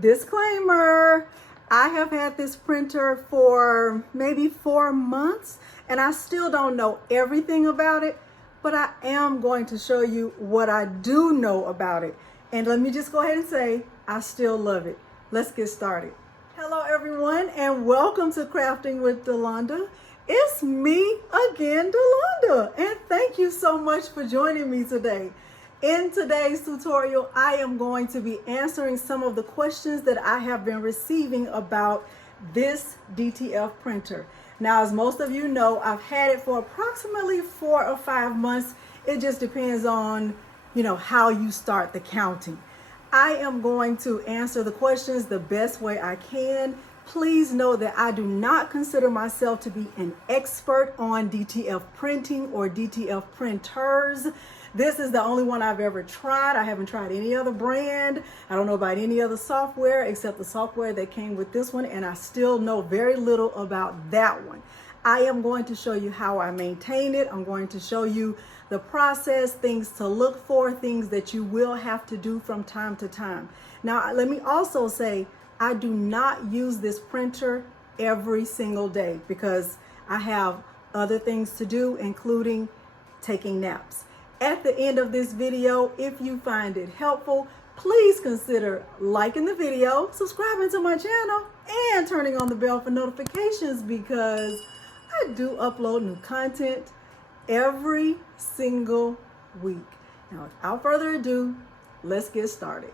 Disclaimer, I have had this printer for maybe 4 months and I still don't know everything about it, but I am going to show you what I do know about it. And let me just go ahead and say, I still love it. Let's get started. Hello everyone and welcome to Crafting with Delonda. It's me again, Delonda, and thank you so much for joining me today. In today's tutorial, I am going to be answering some of the questions that I have been receiving about this DTF printer. Now, as most of you know, I've had it for approximately 4 or 5 months. It just depends on, how you start the counting. I am going to answer the questions the best way I can. Please know that I do not consider myself to be an expert on DTF printing or DTF printers. This is the only one I've ever tried. I haven't tried any other brand. I don't know about any other software except the software that came with this one, and I still know very little about that one. I am going to show you how I maintain it. I'm going to show you the process, things to look for, things that you will have to do from time to time. Now, let me also say, I do not use this printer every single day because I have other things to do, including taking naps. At the end of this video, if you find it helpful, please consider liking the video, subscribing to my channel, and turning on the bell for notifications because I do upload new content every single week. Now, without further ado, let's get started.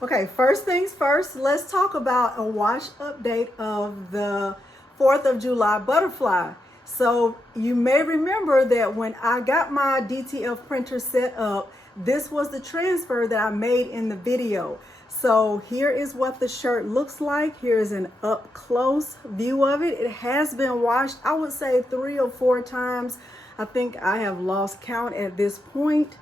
Okay, first things first, let's talk about a wash update of the 4th of July butterfly. So you may remember that when I got my DTF printer set up, this was the transfer that I made in the video. So here is what the shirt looks like. Here's an up close view of it. It has been washed, I would say 3 or 4 times. I think I have lost count at this point,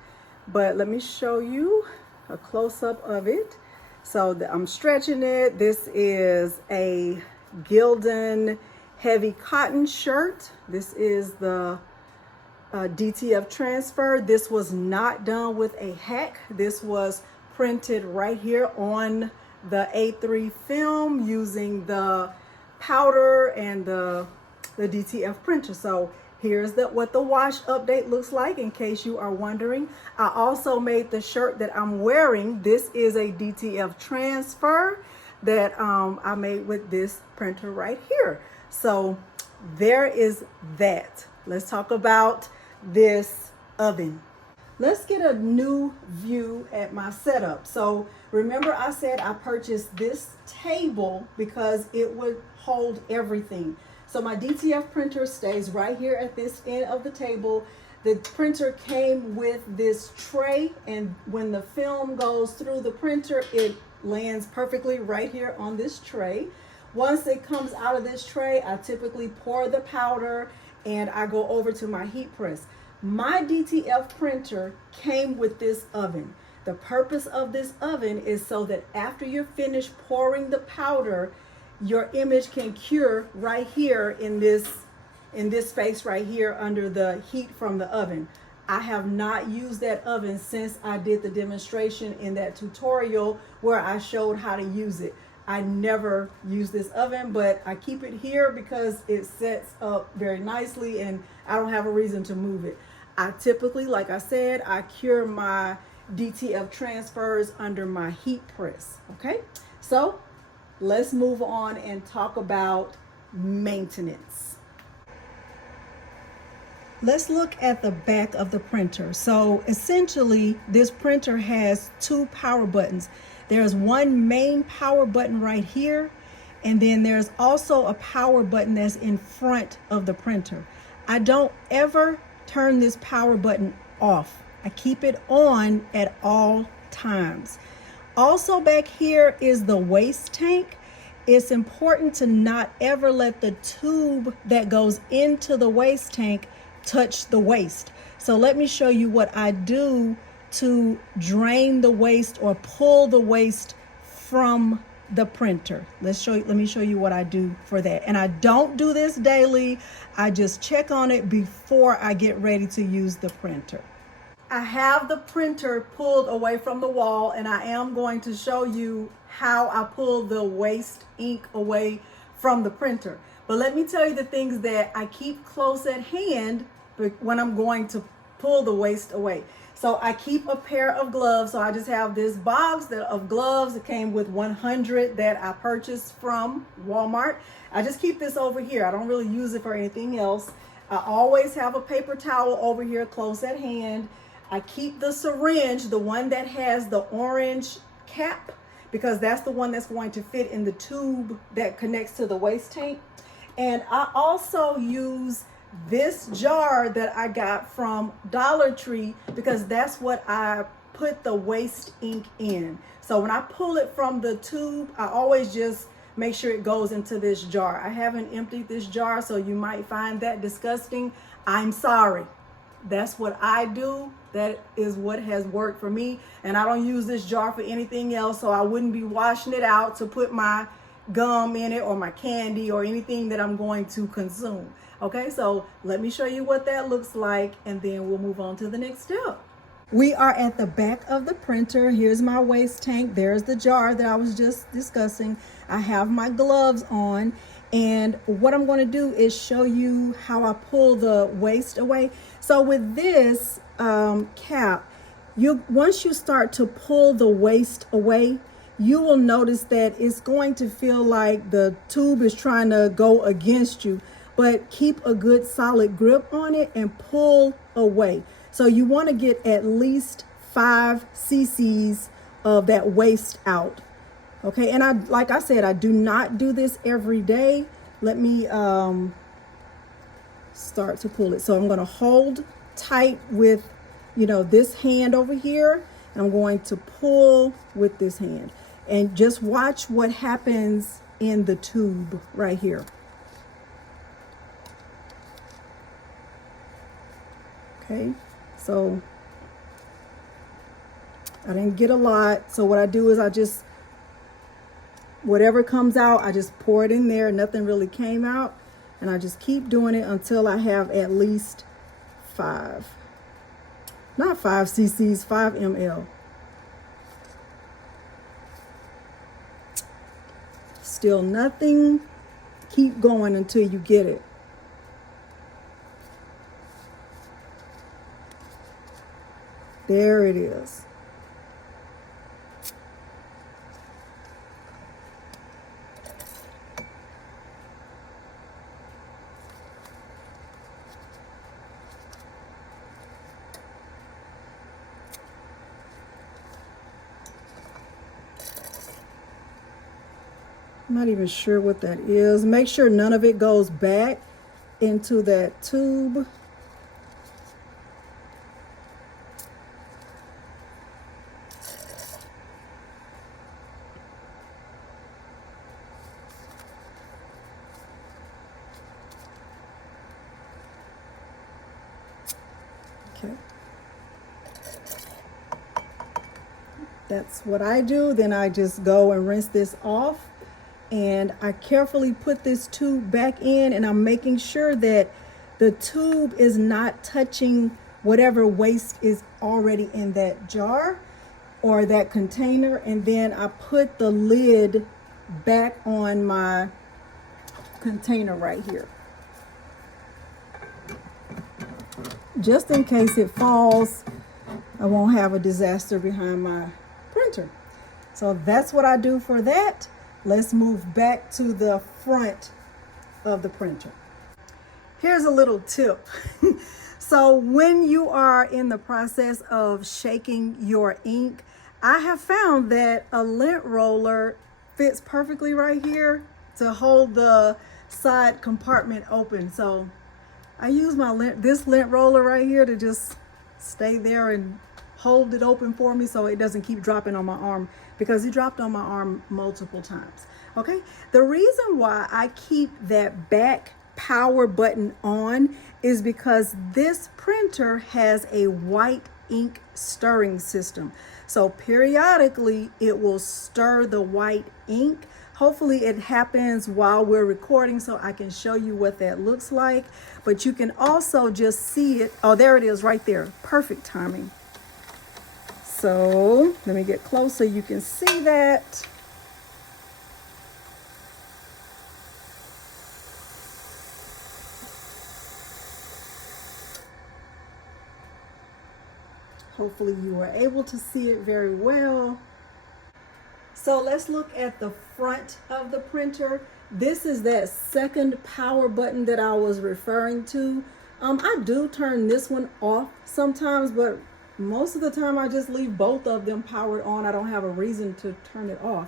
but let me show you a close-up of it. So I'm stretching it. This is a Gildan heavy cotton shirt. This is the DTF transfer. This was not done with a hack. This was printed right here on the A3 film using the powder and the DTF printer. So here's what the wash update looks like in case you are wondering. I also made the shirt that I'm wearing. This is a DTF transfer that I made with this printer right here. So there is that. Let's talk about this oven. Let's get a new view at my setup. So remember I said I purchased this table because it would hold everything. So my DTF printer stays right here at this end of the table. The printer came with this tray, and when the film goes through the printer, it lands perfectly right here on this tray. Once it comes out of this tray, I typically pour the powder and I go over to my heat press. My DTF printer came with this oven. The purpose of this oven is so that after you're finished pouring the powder, your image can cure right here in this space right here under the heat from the oven. I have not used that oven since I did the demonstration in that tutorial where I showed how to use it. I never use this oven, but I keep it here because it sets up very nicely and I don't have a reason to move it. I typically, like I said, I cure my DTF transfers under my heat press, okay? So let's move on and talk about maintenance. Let's look at the back of the printer. So essentially, this printer has 2 power buttons. There's one main power button right here, and then there's also a power button that's in front of the printer. I don't ever turn this power button off. I keep it on at all times. Also back here is the waste tank. It's important to not ever let the tube that goes into the waste tank touch the waste. So let me show you what I do to drain the waste or pull the waste from the printer. Let me show you what I do for that. And I don't do this daily. I just check on it before I get ready to use the printer. I have the printer pulled away from the wall, and I am going to show you how I pull the waste ink away from the printer. But let me tell you the things that I keep close at hand when I'm going to pull the waste away. So I keep a pair of gloves. So I just have this box of gloves. It came with 100 that I purchased from Walmart. I just keep this over here. I don't really use it for anything else. I always have a paper towel over here close at hand. I keep the syringe, the one that has the orange cap, because that's the one that's going to fit in the tube that connects to the waste tank. And I also use this jar that I got from Dollar Tree, because that's what I put the waste ink in. So when I pull it from the tube, I always just make sure it goes into this jar. I haven't emptied this jar, so you might find that disgusting. I'm sorry. That's what I do. That is what has worked for me. And I don't use this jar for anything else, so I wouldn't be washing it out to put my gum in it or my candy or anything that I'm going to consume. Okay, so let me show you what that looks like, and then we'll move on to the next step. We are at the back of the printer. Here's my waste tank. There's the jar that I was just discussing. I have my gloves on, and what I'm going to do is show you how I pull the waste away. So with this cap, once you start to pull the waste away, you will notice that it's going to feel like the tube is trying to go against you, but keep a good solid grip on it and pull away. So you want to get at least 5 cc's of that waste out. Okay, and like I said, I do not do this every day. Let me start to pull it. So I'm going to hold tight with, this hand over here, and I'm going to pull with this hand. And just watch what happens in the tube right here. Okay, so I didn't get a lot. So what I do is whatever comes out, I just pour it in there. Nothing really came out. And I just keep doing it until I have at least 5. Not 5 cc's, 5 ml. Still nothing. Keep going until you get it. There it is. I'm not even sure what that is. Make sure none of it goes back into that tube. Okay. That's what I do. Then I just go and rinse this off. And I carefully put this tube back in, and I'm making sure that the tube is not touching whatever waste is already in that jar or that container. And then I put the lid back on my container right here, just in case it falls. I won't have a disaster behind my printer. So that's what I do for that. Let's move back to the front of the printer. Here's a little tip. So when you are in the process of shaking your ink, I have found that a lint roller fits perfectly right here to hold the side compartment open. So I use this lint roller right here to just stay there and hold it open for me so it doesn't keep dropping on my arm, because it dropped on my arm multiple times. Okay, the reason why I keep that back power button on is because this printer has a white ink stirring system. So periodically it will stir the white ink. Hopefully it happens while we're recording so I can show you what that looks like. But you can also just see it. Oh, there it is right there. Perfect timing. So let me get close so you can see that. Hopefully you were able to see it very well. So let's look at the front of the printer. This is that second power button that I was referring to. I do turn this one off sometimes, but most of the time I just leave both of them powered on. I don't have a reason to turn it off.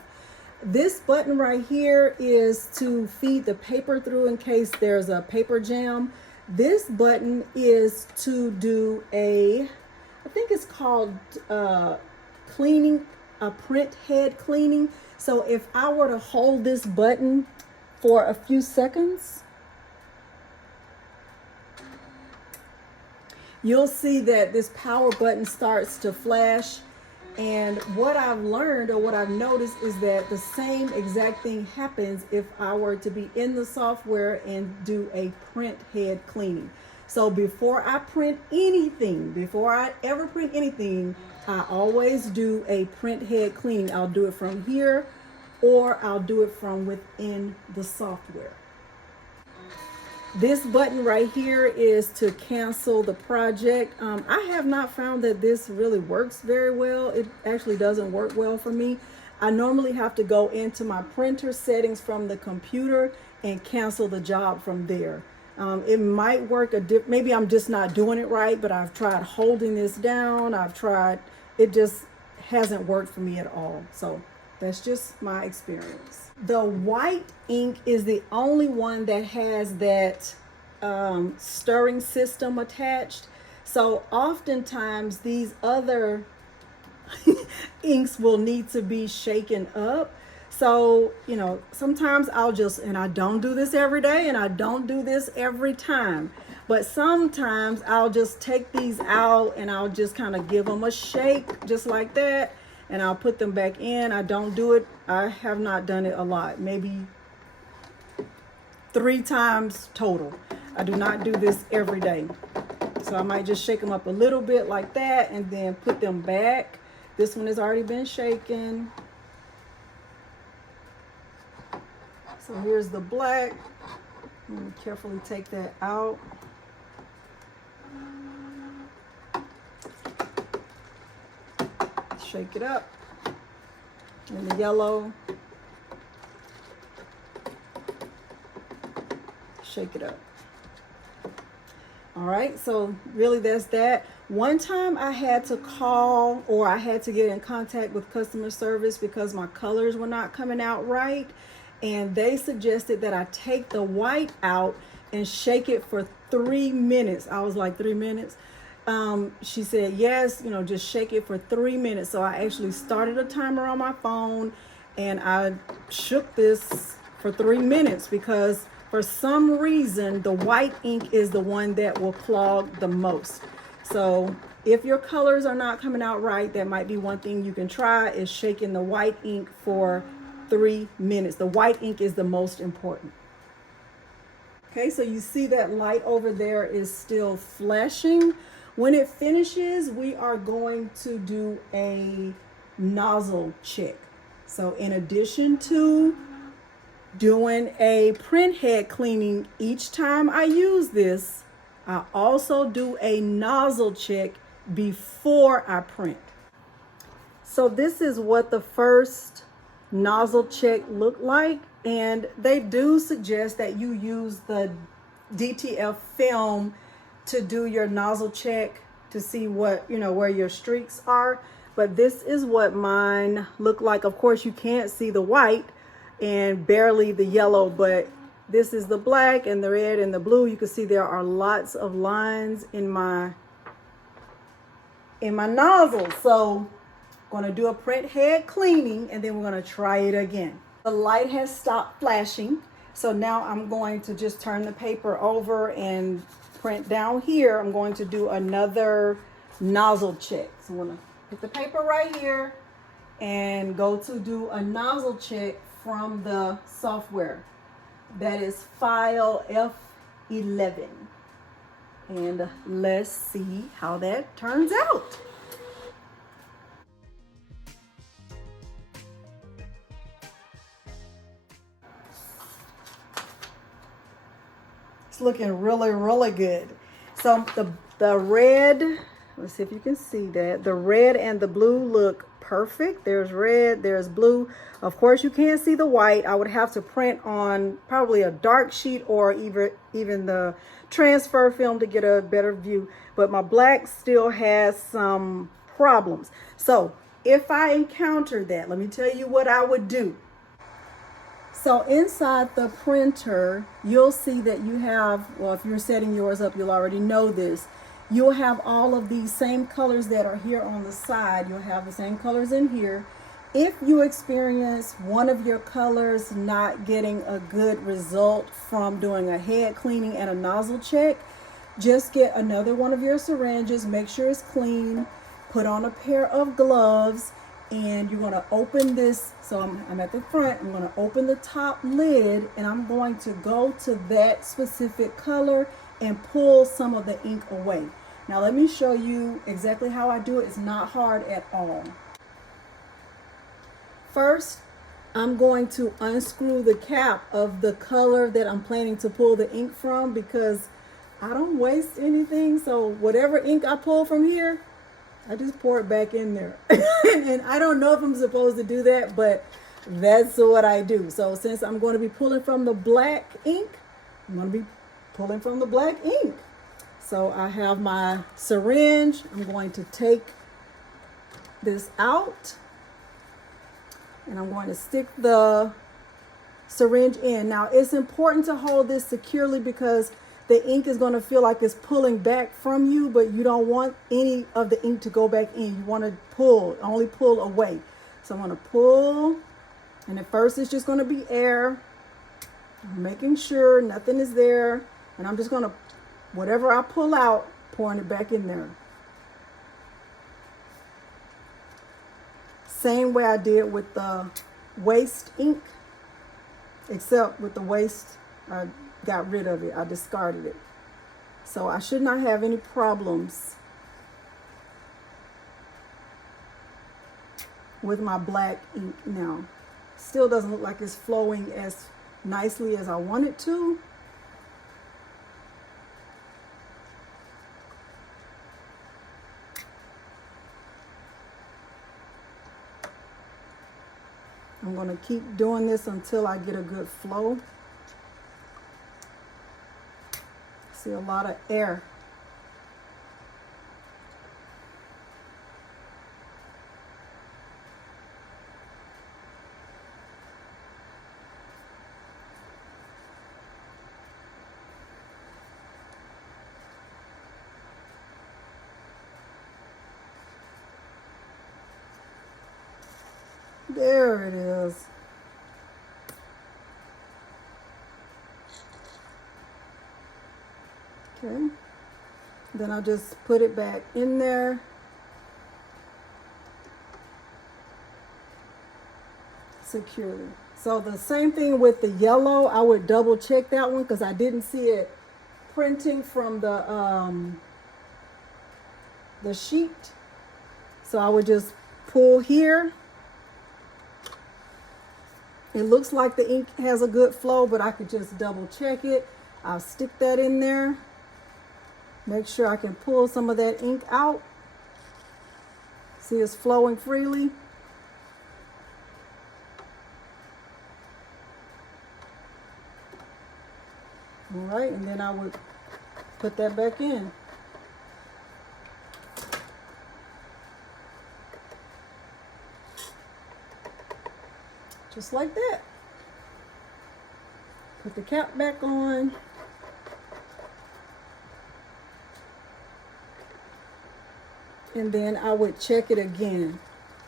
This button right here is to feed the paper through in case there's a paper jam. This button is to do I think it's called cleaning, a print head cleaning. So if I were to hold this button for a few seconds, you'll see that this power button starts to flash. And what I've learned, or what I've noticed, is that the same exact thing happens if I were to be in the software and do a print head cleaning. So before I print anything, before I ever print anything, I always do a print head cleaning. I'll do it from here, or I'll do it from within the software. This button right here is to cancel the project. I have not found that this really works very well. It actually doesn't work well for me. I normally have to go into my printer settings from the computer and cancel the job from there. It might work maybe I'm just not doing it right, but I've tried holding this down. It just hasn't worked for me at all. So that's just my experience. The white ink is the only one that has that stirring system attached. So oftentimes these other inks will need to be shaken up. So, sometimes and I don't do this every day, and I don't do this every time, but sometimes I'll just take these out and I'll just kind of give them a shake just like that, and I'll put them back in. I don't do it. I have not done it a lot, maybe 3 times total. I do not do this every day. So I might just shake them up a little bit like that and then put them back. This one has already been shaken. So here's the black. Let me carefully take that out. Shake it up. And the yellow. Shake it up. All right, so really that's that. One time I had to call, or I had to get in contact with customer service because my colors were not coming out right. And they suggested that I take the white out and shake it for 3 minutes. I was like, 3 minutes? She said, yes, just shake it for 3 minutes. So I actually started a timer on my phone and I shook this for 3 minutes because for some reason, the white ink is the one that will clog the most. So if your colors are not coming out right, that might be one thing you can try, is shaking the white ink for 3 minutes. The white ink is the most important. Okay, so you see that light over there is still flashing. When it finishes, we are going to do a nozzle check. So in addition to doing a print head cleaning each time I use this, I also do a nozzle check before I print. So this is what the first nozzle check look like, and they do suggest that you use the DTF film to do your nozzle check to see what where your streaks are. But this is what mine look like. Of course you can't see the white and barely the yellow, but this is the black and the red and the blue. You can see there are lots of lines in my nozzle. So going to do a print head cleaning and then we're going to try it again. The light has stopped flashing. So now I'm going to just turn the paper over and print down here. I'm going to do another nozzle check. So I'm going to put the paper right here and go to do a nozzle check from the software. That is file F11. And let's see how that turns out. It's looking really, really good. So the red, let's see if you can see that. The red and the blue look perfect. There's red, there's blue. Of course, you can't see the white. I would have to print on probably a dark sheet or even the transfer film to get a better view. But my black still has some problems. So if I encounter that, let me tell you what I would do. So inside the printer, you'll see that you have, well, if you're setting yours up, you'll already know this. You'll have all of these same colors that are here on the side. You'll have the same colors in here. If you experience one of your colors not getting a good result from doing a head cleaning and a nozzle check, just get another one of your syringes, make sure it's clean, put on a pair of gloves, and you're going to open this. So I'm at the front. I'm going to open the top lid, and I'm going to go to that specific color and pull some of the ink away. Now let me show you exactly how I do it. It's not hard at all. First, I'm going to unscrew the cap of the color that I'm planning to pull the ink from, because I don't waste anything. So whatever ink I pull from here, I just pour it back in there. And I don't know if I'm supposed to do that, but that's what I do. So since I'm going to be pulling from the black ink, I'm going to be pulling from the black ink. So I have my syringe. I'm going to take this out, and I'm going to stick the syringe in. Now it's important to hold this securely because the ink is going to feel like it's pulling back from you, but you don't want any of the ink to go back in. You want to pull, only pull away. So I'm going to pull, and at first it's just going to be air. I'm making sure nothing is there, and I'm just going to, whatever I pull out, pouring it back in there. Same way I did with the waste ink, except with the waste, I got rid of it. I discarded it. So I should not have any problems with my black ink now. Still doesn't look like it's flowing as nicely as I want it to. I'm going to keep doing this until I get a good flow. See a lot of air. There it is. Okay, then I'll just put it back in there. Securely. So the same thing with the yellow. I would double check that one because I didn't see it printing from the sheet. So I would just pull here. It looks like the ink has a good flow, but I could just double check it. I'll stick that in there. Make sure I can pull some of that ink out. See, it's flowing freely. All right, and then I would put that back in. Just like that. Put the cap back on. And then I would check it again.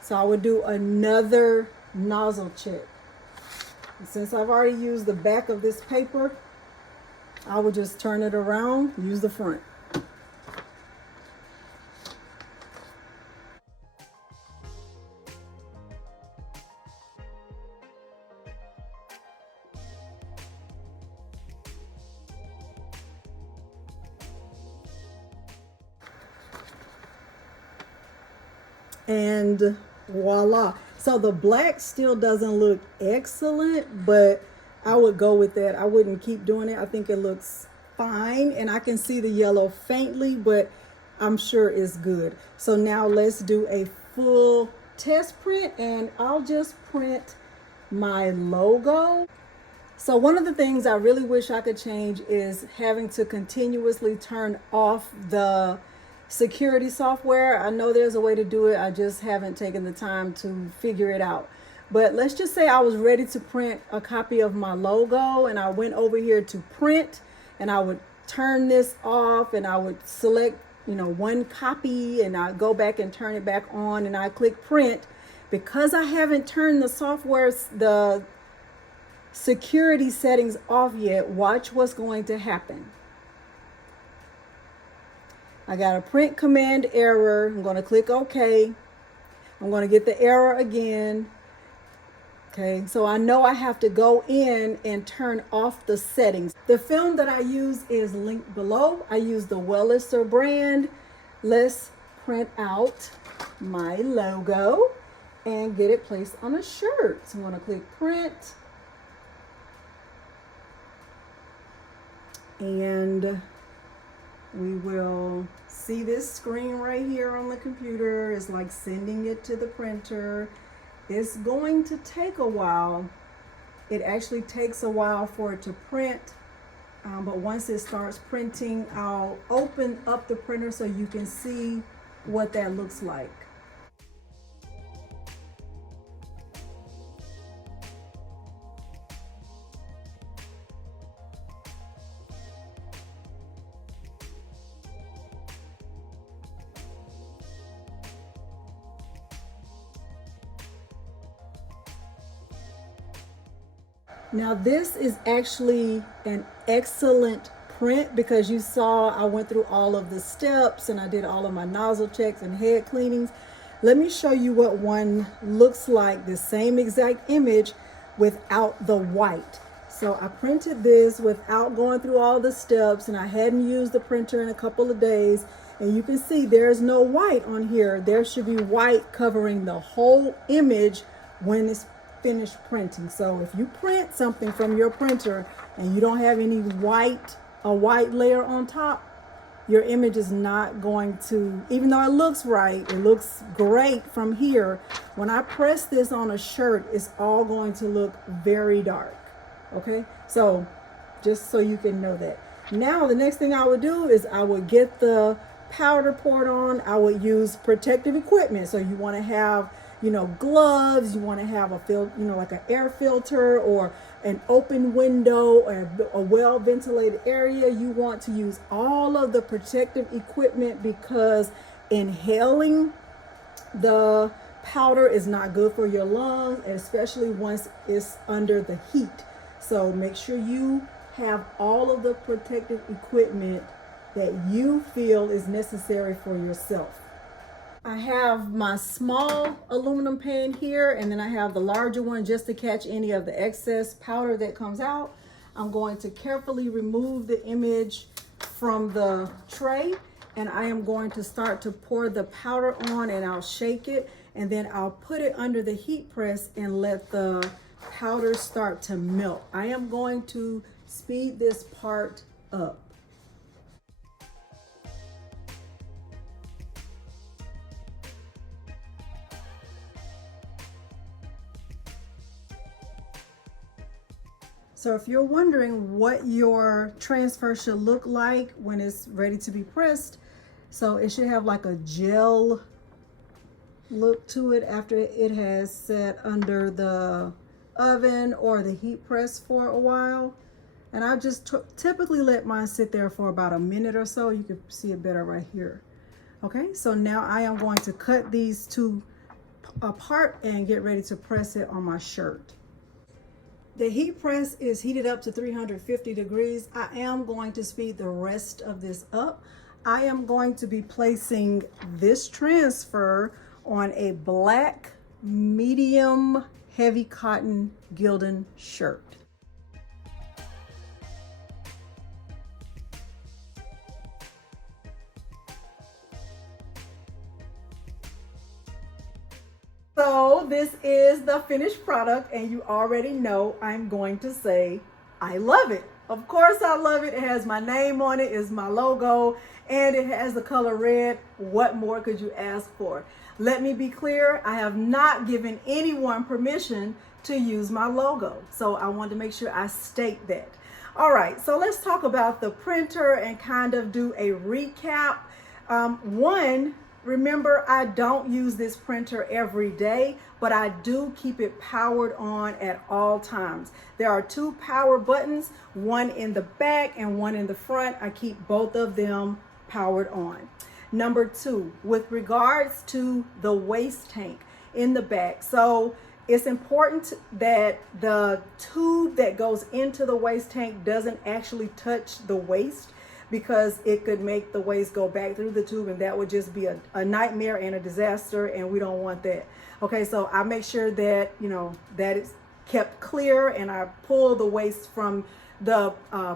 So I would do another nozzle check. And since I've already used the back of this paper, I would just turn it around, use the front. And voila. So the black still doesn't look excellent, but I would go with that. I wouldn't keep doing it. I think it looks fine, and I can see the yellow faintly, but I'm sure it's good. So now let's do a full test print, and I'll just print my logo. So one of the things I really wish I could change is having to continuously turn off the security software. I know there's a way to do it. I just haven't taken the time to figure it out. But let's just say I was ready to print a copy of my logo, and I went over here to print, and I would turn this off, and I would select, one copy, and I go back and turn it back on, and I click print. Because I haven't turned the security settings off yet, watch what's going to happen. I got a print command error. I'm going to click OK. I'm going to get the error again. Okay, so I know I have to go in and turn off the settings. The film that I use is linked below. I use the Wellister brand. Let's print out my logo and get it placed on a shirt. So I'm going to click print. And we will see this screen right here on the computer. It's like sending it to the printer. It's going to take a while. It actually takes a while for it to print, but once it starts printing, I'll open up the printer so you can see what that looks like. Now this is actually an excellent print because you saw I went through all of the steps and I did all of my nozzle checks and head cleanings. Let me show you what one looks like, the same exact image without the white. So I printed this without going through all the steps, and I hadn't used the printer in a couple of days. And you can see there's no white on here. There should be white covering the whole image when it's finished printing. So if you print something from your printer and you don't have any a white layer on top, your image is not going to, even though it looks right, it looks great from here, when I press this on a shirt, it's all going to look very dark. Okay, so just so you can know that. Now the next thing I would do is I would get the powder poured on. I would use protective equipment. So you want to have, gloves, you want to have like an air filter or an open window or a well ventilated area. You want to use all of the protective equipment because inhaling the powder is not good for your lungs, especially once it's under the heat. So make sure you have all of the protective equipment that you feel is necessary for yourself. I have my small aluminum pan here, and then I have the larger one just to catch any of the excess powder that comes out. I'm going to carefully remove the image from the tray, and I am going to start to pour the powder on, and I'll shake it, and then I'll put it under the heat press and let the powder start to melt. I am going to speed this part up. So if you're wondering what your transfer should look like when it's ready to be pressed, so it should have like a gel look to it after it has sat under the oven or the heat press for a while. And I just typically let mine sit there for about a minute or so. You can see it better right here. Okay, so now I am going to cut these two apart and get ready to press it on my shirt. The heat press is heated up to 350 degrees. I am going to speed the rest of this up. I am going to be placing this transfer on a black medium heavy cotton Gildan shirt. So this is the finished product, and you already know I'm going to say I love it. Of course I love it. It has my name on it, it's my logo, and it has the color red. What more could you ask for? Let me be clear, I have not given anyone permission to use my logo. So I want to make sure I state that. All right, so let's talk about the printer and kind of do a recap. Remember, I don't use this printer every day, but I do keep it powered on at all times. There are 2 power buttons, one in the back and one in the front. I keep both of them powered on. Number 2, with regards to the waste tank in the back. So it's important that the tube that goes into the waste tank doesn't actually touch the waste, because it could make the waste go back through the tube, and that would just be a nightmare and a disaster, and we don't want that. Okay, so I make sure that, that is kept clear, and I pull the waste from the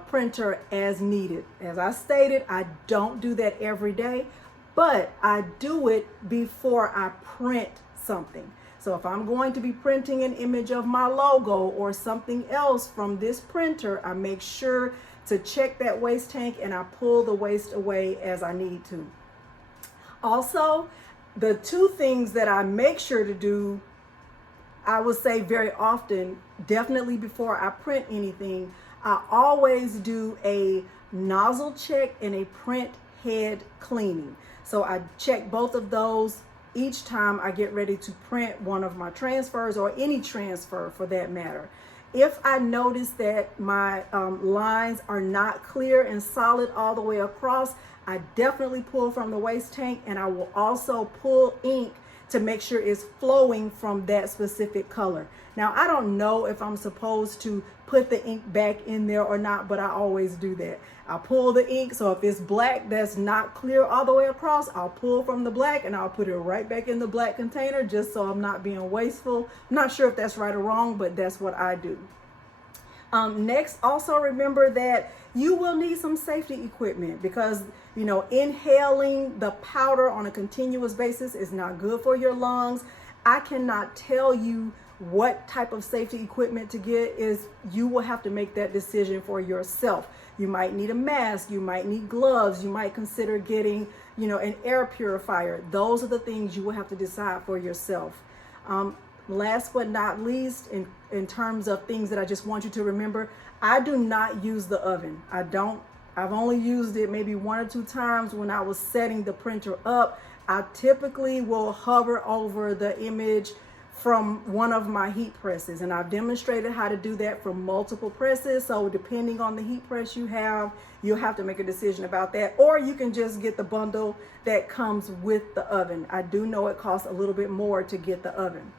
printer as needed. As I stated, I don't do that every day, but I do it before I print something. So if I'm going to be printing an image of my logo or something else from this printer, I make sure to check that waste tank, and I pull the waste away as I need to. Also, the 2 things that I make sure to do, I would say very often, definitely before I print anything, I always do a nozzle check and a print head cleaning. So I check both of those each time I get ready to print one of my transfers, or any transfer for that matter. If I notice that my lines are not clear and solid all the way across, I definitely pull from the waste tank, and I will also pull ink to make sure it's flowing from that specific color. Now, I don't know if I'm supposed to put the ink back in there or not, but I always do that. I pull the ink, so if it's black that's not clear all the way across, I'll pull from the black and I'll put it right back in the black container, just so I'm not being wasteful. I'm not sure if that's right or wrong, but that's what I do. Next, also remember that you will need some safety equipment, because inhaling the powder on a continuous basis is not good for your lungs. I cannot tell you what type of safety equipment to get. You will have to make that decision for yourself. You might need a mask, you might need gloves, you might consider getting an air purifier. Those are the things you will have to decide for yourself. Last but not least, in terms of things that I just want you to remember, I do not use the oven. I've only used it maybe 1 or 2 times when I was setting the printer up. I typically will hover over the image from one of my heat presses, and I've demonstrated how to do that from multiple presses. So depending on the heat press you have, you'll have to make a decision about that, or you can just get the bundle that comes with the oven. I do know it costs a little bit more to get the oven.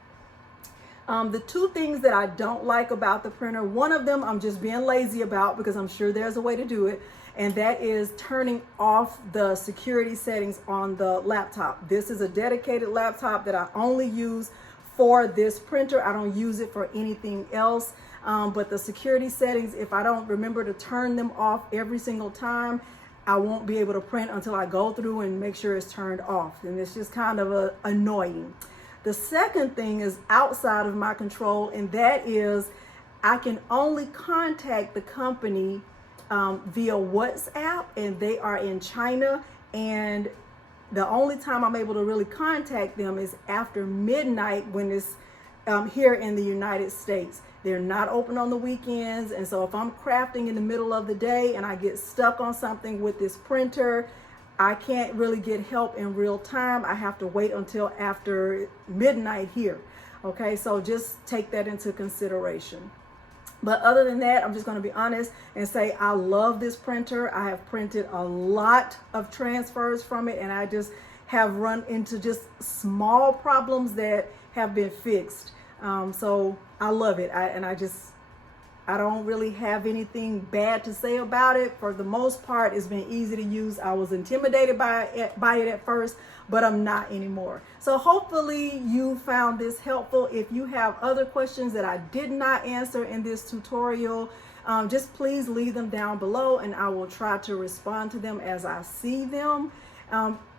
The 2 things that I don't like about the printer, one of them I'm just being lazy about, because I'm sure there's a way to do it, and that is turning off the security settings on the laptop. This is a dedicated laptop that I only use for this printer. I don't use it for anything else, but the security settings, if I don't remember to turn them off every single time, I won't be able to print until I go through and make sure it's turned off, and it's just kind of annoying. The second thing is outside of my control, and that is I can only contact the company via WhatsApp, and they are in China, and the only time I'm able to really contact them is after midnight when it's here in the United States. They're not open on the weekends, and so if I'm crafting in the middle of the day and I get stuck on something with this printer, I can't really get help in real time. I have to wait until after midnight here. Okay, so just take that into consideration. But other than that, I'm just going to be honest and say I love this printer. I have printed a lot of transfers from it, and I just have run into just small problems that have been fixed. So I love it. I don't really have anything bad to say about it. For the most part, it's been easy to use. I was intimidated by it at first, but I'm not anymore. So hopefully you found this helpful. If you have other questions that I did not answer in this tutorial, just please leave them down below, and I will try to respond to them as I see them.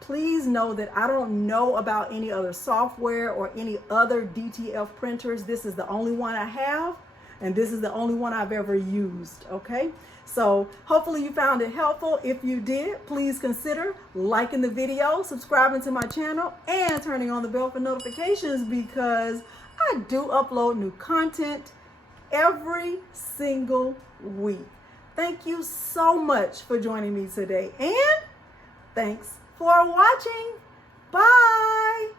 Please know that I don't know about any other software or any other DTF printers. This is the only one I have. and this is the only one I've ever used, okay? So hopefully you found it helpful. If you did, please consider liking the video, subscribing to my channel, and turning on the bell for notifications, because I do upload new content every single week. Thank you so much for joining me today, and thanks for watching. Bye.